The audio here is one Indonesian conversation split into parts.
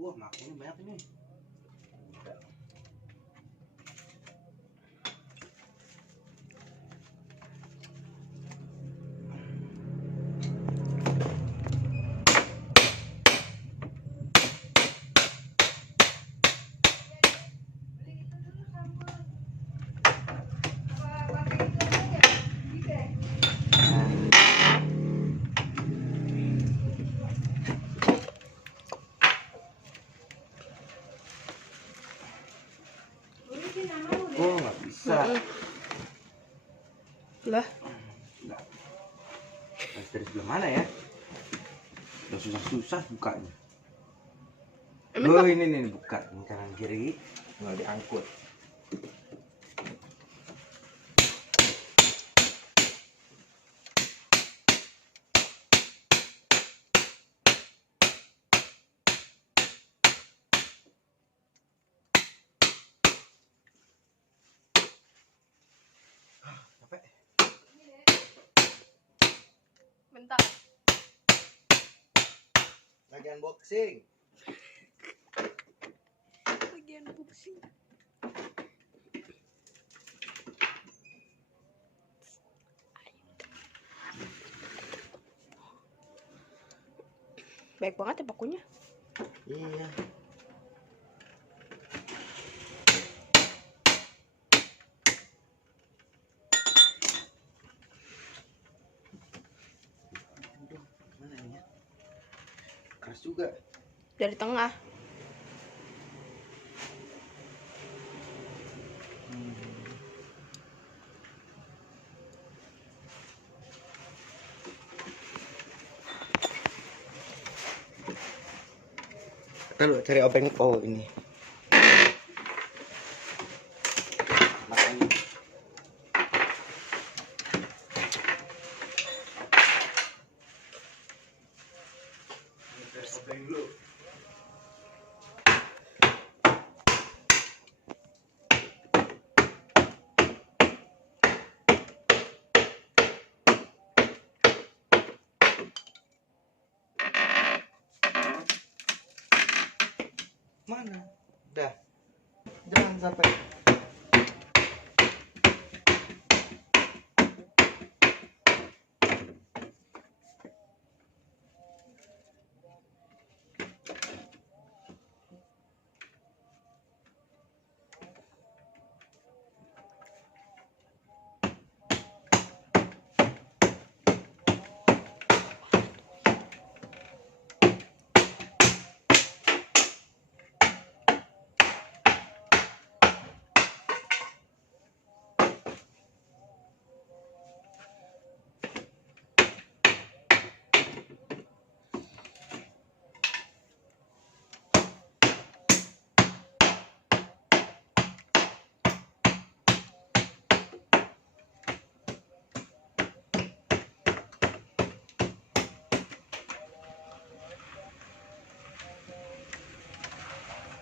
Wah, makanya banyak ini. Oh, nggak bisa. Lah. Nggak. Dari sebelah mana ya? Udah susah-susah bukanya. Oh, ini nih buka. Ini kanan kiri. Nggak diangkut. Bentar. Lagi unboxing. Lagi unboxing. Baik banget ya pakunya. Iya. Mana ini ya? Keras juga. Dari tengah. Kita lu cari obeng. Oh, ini. Makanya. Obeng dulu. Mana? Udah. Jangan sampai.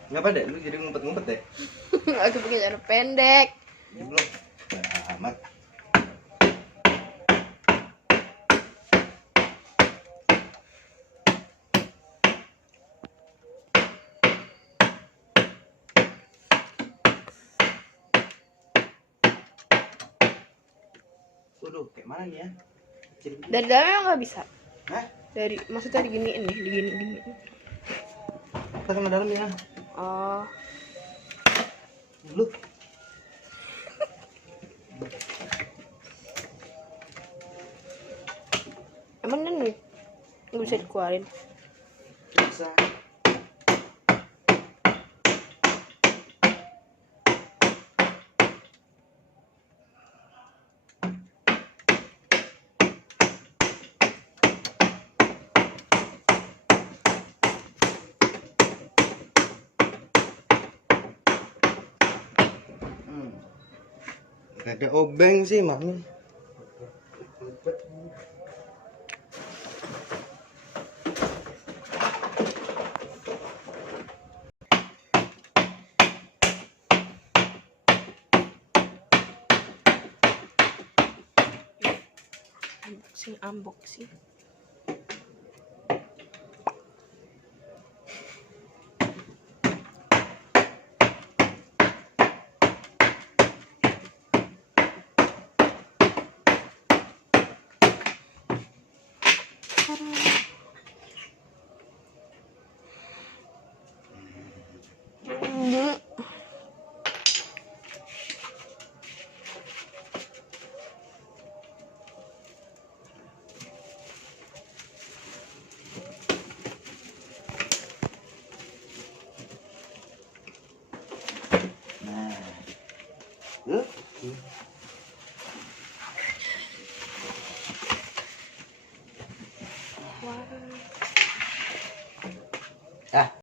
Ngapa deh? Lu jadi ngumpet-ngumpet deh? Aku pakai cara pendek. Belum. Amat. Waduh, kayak mana nih ya? Dari dalamnya nggak bisa. Hah? Dari maksudnya diginiin nih, digini. Apa sama dalamnya? Oh, Lu. emang nih nggak bisa dikeluarin. Bisa. Gak ada obeng sih, Mami. Unboxing. Ah,